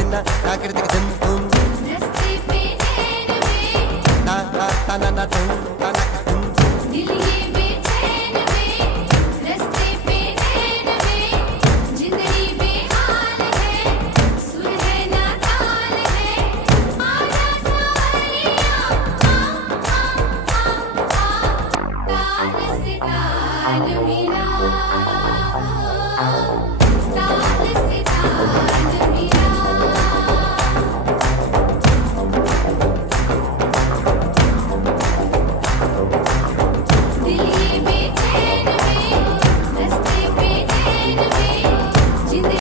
దిన్న తాకిడికి దిమ్ తుమ్ దస్తీ పే నేనవే నా నా తన నా తుమ్ తన